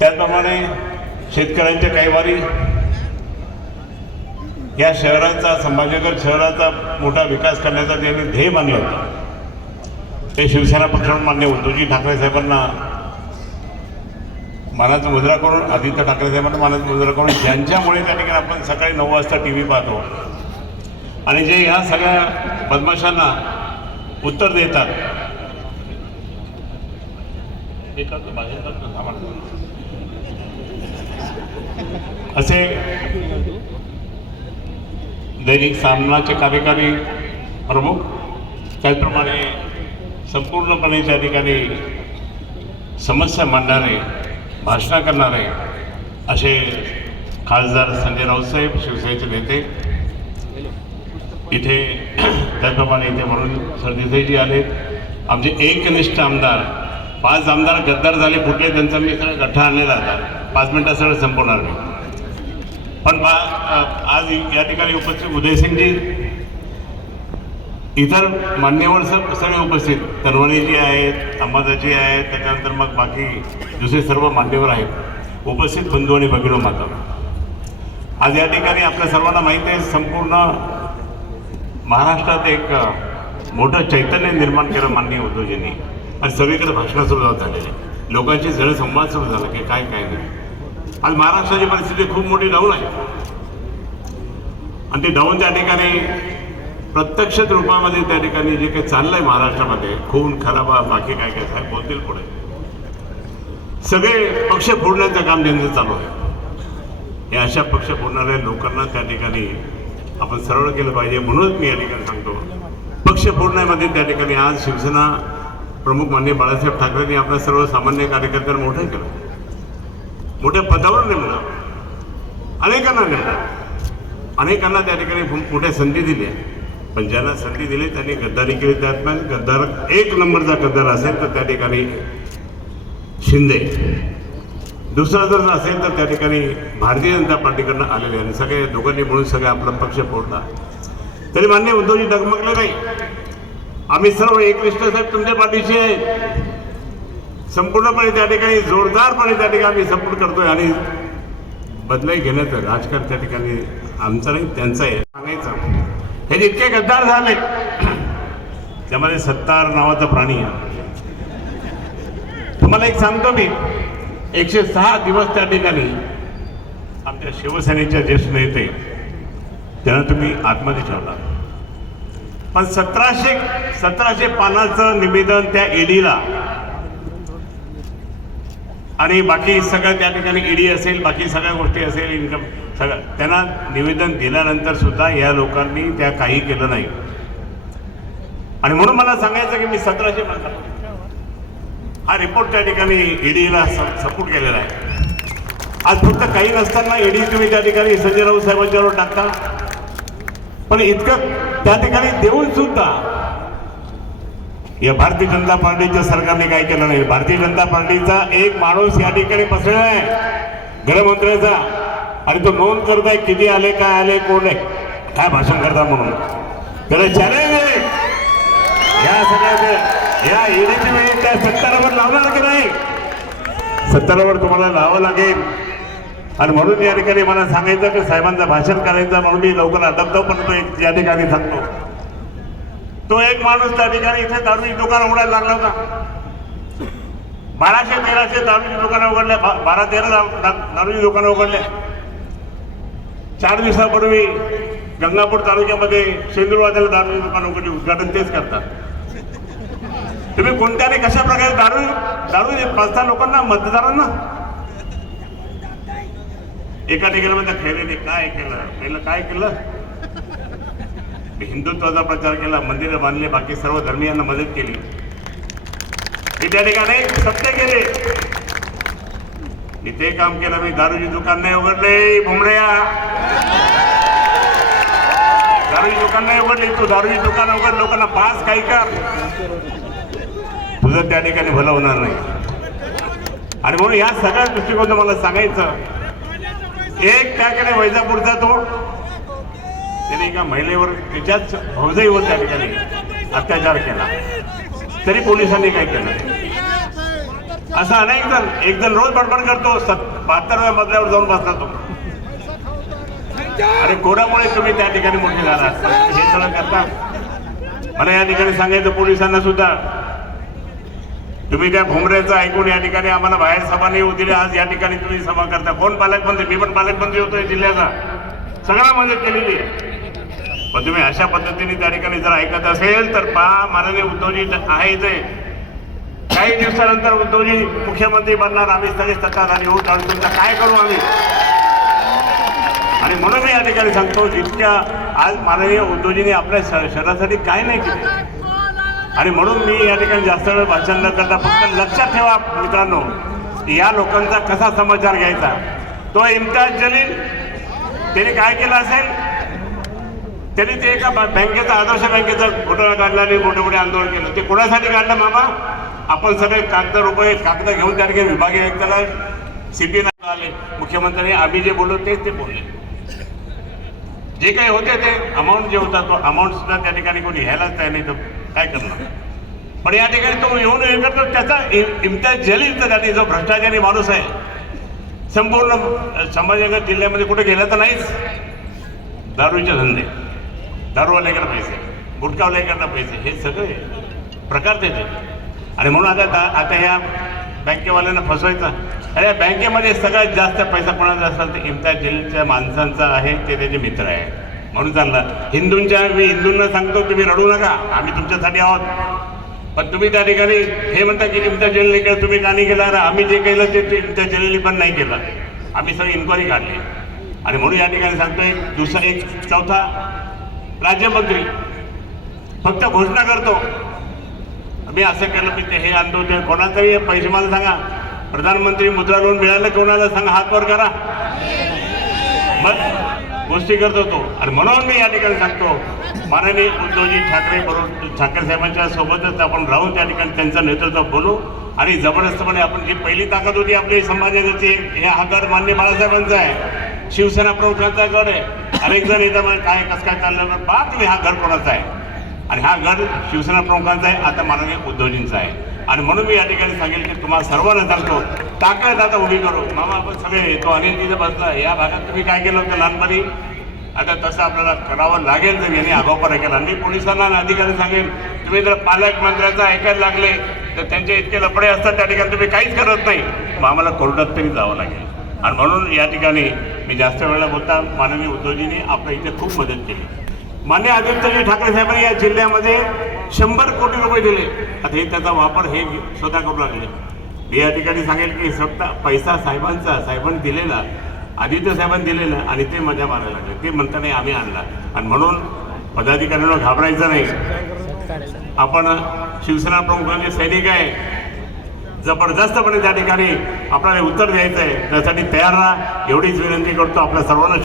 त्याचप्रमाणे शेतकऱ्यांच्या कैवारी या शहराचा, संभाजीनगर शहराचा मोठा विकास करण्याचा त्यांनी ध्येय मानलं होतं. ते शिवसेना पक्षाकडून मान्य उद्धवजी ठाकरे साहेबांना मानाचा मुजरा करून, आदित्य ठाकरे साहेबांना मानाचा मुजरा करून, ज्यांच्यामुळे त्या ठिकाणी आपण सकाळी 9 वाजता TV पाहतो आणि जे ह्या सगळ्या बदमाशांना उत्तर देतात, असे दैनिक सामनाचे कार्यकारी प्रमुख, त्याचप्रमाणे संपूर्णपणे त्या ठिकाणी समस्या मांडणारे, भाषणं करणारे असे खासदार संजय राऊत साहेब, शिवसेनेचे नेते इथे, त्याचप्रमाणे इथे म्हणून सरदेसाईजी आले. आमचे एकनिष्ठ आमदार, 5 आमदार गद्दार झाले, फुटले, त्यांचा मी सगळं गठ्ठा आणलेला होता. 5 मिनिटात सगळं संपवणार मी. पण आज या ठिकाणी उपस्थित उदयसिंगजी, इतर मान्यवर सगळे उपस्थित, तनवानीजी आहेत, अंबादाजी आहेत, त्याच्यानंतर मग बाकी दुसरे सर्व मान्यवर आहेत, उपस्थित बंधू आणि भगिनी माता. आज या ठिकाणी आपल्या सर्वांना माहीत आहे, संपूर्ण महाराष्ट्रात एक मोठं चैतन्य निर्माण केलं माननीय उद्धवजींनी आणि सगळीकडे भाषणं सुरू झालेली, लोकांची जळसंवाद सुरू झाला की काय काय नाही. आज महाराष्ट्राची परिस्थिती खूप मोठी डाऊन आहे आणि ती डाऊन त्या ठिकाणी प्रत्यक्ष रूपामध्ये त्या ठिकाणी जे काही चाललंय महाराष्ट्रामध्ये, खून खराबा, बाकी काय काय साहेब बोलतील पुढे, सगळे पक्ष फोडण्याचं काम त्यांचं चालू आहे. हे अशा पक्ष फोडणाऱ्या लोकांना त्या ठिकाणी आपण सरळ केलं पाहिजे. म्हणूनच मी या ठिकाणी सांगतो, पक्ष फोडण्यामध्ये त्या ठिकाणी आज शिवसेना प्रमुख माननीय बाळासाहेब ठाकरेंनी आपल्या सर्वसामान्य कार्यकर्त्यांना मोठं केलं, मोठ्या पदावर नेमलं, अनेकांना नेमलं, अनेकांना त्या ठिकाणी मोठ्या संधी दिल्या. पण ज्यांना संधी दिली त्यांनी गद्दारी केली. त्यात गद्दार 1 नंबरचा गद्दार असेल तर त्या ठिकाणी शिंदे, दुसरा जर असेल तर त्या ठिकाणी भारतीय जनता पार्टीकडनं आलेले, आणि सगळे दोघांनी म्हणून सगळे आपला पक्ष फोडला. तरी मान्य उद्धवजी डगमगले नाही. आम्ही सर्व एकनिष्ठ साहेब तुमच्या पाठीशी आहे, संपूर्णपणे त्या ठिकाणी जोरदारपणे त्या ठिकाणी आम्ही सपोर्ट करतोय आणि बदलाई घेण्याचं राजकारण त्या ठिकाणी आमचं नाही त्यांचं आहे. सांगायचं हे जितके गद्दार झाले, त्यामध्ये सत्तार नावाचा प्राणी आहे. तुम्हाला एक सांगतो मी, 106 दिवस त्या ठिकाणी आमच्या शिवसेनेच्या ज्येष्ठ नेते त्यांना तुम्ही आतमध्ये ठेवला, पण 1700 पानाचं निवेदन त्या ईडीला आणि बाकी सगळं त्या ठिकाणी ईडी असेल, बाकी सगळ्या गोष्टी असेल, इन्कम सगळं त्यांना निवेदन दिल्यानंतर सुद्धा या लोकांनी त्या काही केलं नाही. आणि म्हणून मला सांगायचं की मी 1700 पानाचा हा रिपोर्ट त्या ठिकाणी ईडीला सपोर्ट केलेला आहे. आज फक्त काही नसताना ईडी तुम्ही त्या ठिकाणी संजय राऊत साहेबांच्यावर टाकता, पण इतकं त्या ठिकाणी देऊन सुद्धा या भारतीय जनता पार्टीच्या सरकारने काय केलं नाही. भारतीय जनता पार्टीचा एक माणूस या ठिकाणी बसलेला आहे गृहमंत्र्याचा, आणि तो नोंद करताय किती आले, काय आले, कोण आहे, काय भाषण करता म्हणून. त्याला चॅलेंज आहे या सगळ्या या ईडीची वेळी त्या सत्तारावर लावणार की नाही, सत्तारावर तुम्हाला लावावं लागेल. आणि म्हणून या ठिकाणी मला सांगायचं की साहेबांचं भाषण करायचं म्हणून मी लवकर अटकतो, पण तो या ठिकाणी सांगतो, तो एक माणूस त्या ठिकाणी इथे दारूची दुकान उघडायला लागला होता. 1200-1300 दारूची दुकानं उघडल्या, 12-13 दारूची दुकानं उघडल्या. 4 दिवसापूर्वी गंगापूर तालुक्यामध्ये शेंदूरवाद्याला दारूची दुकान उघडली, उद्घाटन तेच करतात. तुम्ही कोणत्याने कशा प्रकारे दारू 5-6 लोकांना, मतदारांना एका ठिकाणी मध्ये खेळलेले काय केलं, पहिलं काय केलं, हिंदुत्वाचा प्रचार केला, मंदिरं बांधले, बाकी सर्व धर्मीयांना मदत केली. मी त्या ठिकाणी सत्य केले, मी ते काम केलं. मी दारूची दुकान नाही उघडले, भुमड्या दारूची दुकान नाही उघडली. तू दारूची दुकान उघड, लोकांना पास काही कर, तुझं त्या ठिकाणी भलं होणार नाही. आणि म्हणून या सगळ्या दृष्टिकोन मला सांगायचं, एक त्याकडे वैजापूरचा तो त्याने एका महिलेवर त्याच्याच भाऊजाईवर त्या ठिकाणी अत्याचार केला, तरी पोलिसांनी काय केलं. असं अनेक जण, एक जण रोज बडबड करतो 72व्या मजल्यावर जाऊन बसला तो. अरे कोणामुळे तुम्ही त्या ठिकाणी मोठे झाला हे सगळं करता. मला या ठिकाणी सांगायचं पोलिसांना सुद्धा, तुम्ही त्या भुमऱ्याचं ऐकून या ठिकाणी आम्हाला बाहेर सभा नाही होती, आज या ठिकाणी तुम्ही सभा करता. कोण पालकमंत्री? मी पण पालकमंत्री होतोय जिल्ह्याचा, सगळा मदत केलेली आहे. पण तुम्ही अशा पद्धतीने त्या ठिकाणी जर ऐकत असेल तर पहा, माननीय उद्धवजी आहे इथे. काही दिवसानंतर उद्धवजी मुख्यमंत्री बनणार, आम्ही सगळे सत्ताधारी होत आणि तुमचं काय करू आम्ही. आणि म्हणून मी या ठिकाणी सांगतो, जितक्या आज माननीय उद्धवजींनी आपल्या शहरासाठी काय नाही केले. आणि म्हणून मी या ठिकाणी जास्त वेळ भाषण न करता फक्त लक्षात ठेवा मित्रांनो, या लोकांचा कसा समाचार घ्यायचा. तो इम्तियाज जलील त्याने काय केलं असेल, त्यांनी ते एका बँकेचा, आदर्श बँकेचा घोटाळा काढला आणि मोठे मोठे आंदोलन केलं. ते कोणासाठी काढलं मामा? आपण सगळे कागद घेऊन त्या ठिकाणी विभागीय आयुक्ताला CPI आले, मुख्यमंत्र्यांनी आम्ही जे बोललो तेच ते बोलले. जे काही होते ते अमाऊंट जे होता तो अमाऊंट सुद्धा त्या ठिकाणी कोणी घ्यायलाच तयार नाही, तर काय करणार. पण या ठिकाणी तो येऊन हे करतो, त्याचा इम्तियाज जलील तर त्याने जो भ्रष्टाचारी माणूस आहे, संपूर्ण संभाजीनगर जिल्ह्यामध्ये कुठे गेला तर नाहीच. दारूचे धंदे, दारूवाल्याकडे पैसे, गुटखावाल्याकडनं पैसे, हे सगळे प्रकार त्याचे. आणि म्हणून आता ह्या बँकेवाल्यांना फसवायचा. अरे बँकेमध्ये सगळ्यात जास्त पैसा कोणाचा असेल तर इम्तियाज जलीलच्या माणसांचा आहे, ते त्याचे मित्र आहे. म्हणून चाललं मी हिंदूंना सांगतो, तुम्ही रडू नका, आम्ही तुमच्यासाठी आहोत. पण तुम्ही त्या ठिकाणी हे म्हणता की इम्तियाज जलीलने केलं, तुम्ही का नाही केलं? आम्ही जे केलं ते इम्तियाज जलीलने पण नाही केलं. आम्ही सगळी इन्क्वायरी काढली. आणि म्हणून या ठिकाणी सांगतो, एक चौथा राज्यमंत्री फक्त घोषणा करतो, मी असं केलं, मी ते हे आणतो, ते कोणाचाही पैसे मला सांगा. प्रधानमंत्री मुद्रा लोन मिळालं कोणाला सांगा, हात वर करा. मग गोष्टी करतो तो. आणि म्हणून मी या ठिकाणी सांगतो, माननीय उद्धवजी ठाकरे साहेबांच्या सोबतच आपण राहून त्या ठिकाणी त्यांचं नेतृत्व बोलू आणि जबरदस्तपणे आपण जी पहिली ताकद होती आपली संभाजीनगरची, हा गड माननीय बाळासाहेबांचा आहे, शिवसेना प्रमुखांचा गड आहे. अनेक जण येतं काय कसं काय चाललं, बा तुम्ही हा गड कोणाचा आहे? आणि हा गड शिवसेना प्रमुखांचा आहे, आता माननीय उद्धवजींचा आहे. आणि म्हणून मी या ठिकाणी सांगेल की तुम्हाला सर्वांना सांगतो, ताकद आता उभी करू. मामा आपण सगळे येतो, अनिल तिथे बसला, या भागात तुम्ही काय केलं होतं लहानपणी, आता तसं आपल्याला करावं लागेल. जर यांनी आगाऊपणा केला, आणि पोलिसांना आणि अधिकारी सांगेल, तुम्ही जर पालकमंत्र्यांचं ऐकायला लागले तर त्यांचे इतके लफडे असतात त्या ठिकाणी तुम्ही काहीच करत नाही, मग आम्हाला कोर्टात तरी जावं लागेल. आणि म्हणून या ठिकाणी मी जास्त वेळेला बोलता, माननीय उद्धवजींनी आपल्या इथे खूप मदत केली. माननीय आदित्यजी ठाकरे साहेबांनी या जिल्ह्यामध्ये 100 कोटी रुपये दिले. आता हे त्याचा वापर हे स्वतः करू लागले. मी या ठिकाणी सांगेल की स्वतः पैसा साहेबांनी दिलेला, आदित्य साहेबांनी दिलेला, आणि ते मजा मारायला लागले. ते म्हणता नाही आम्ही आणला. आणि म्हणून पदाधिकाऱ्यांना घाबरायचं नाही. आपण शिवसेना प्रमुखांचे सैनिक आहे, जबरदस्तपणे त्या ठिकाणी आपल्याला उत्तर द्यायचं आहे, त्यासाठी तयार राहा एवढीच विनंती करतो आपल्या सर्वांना.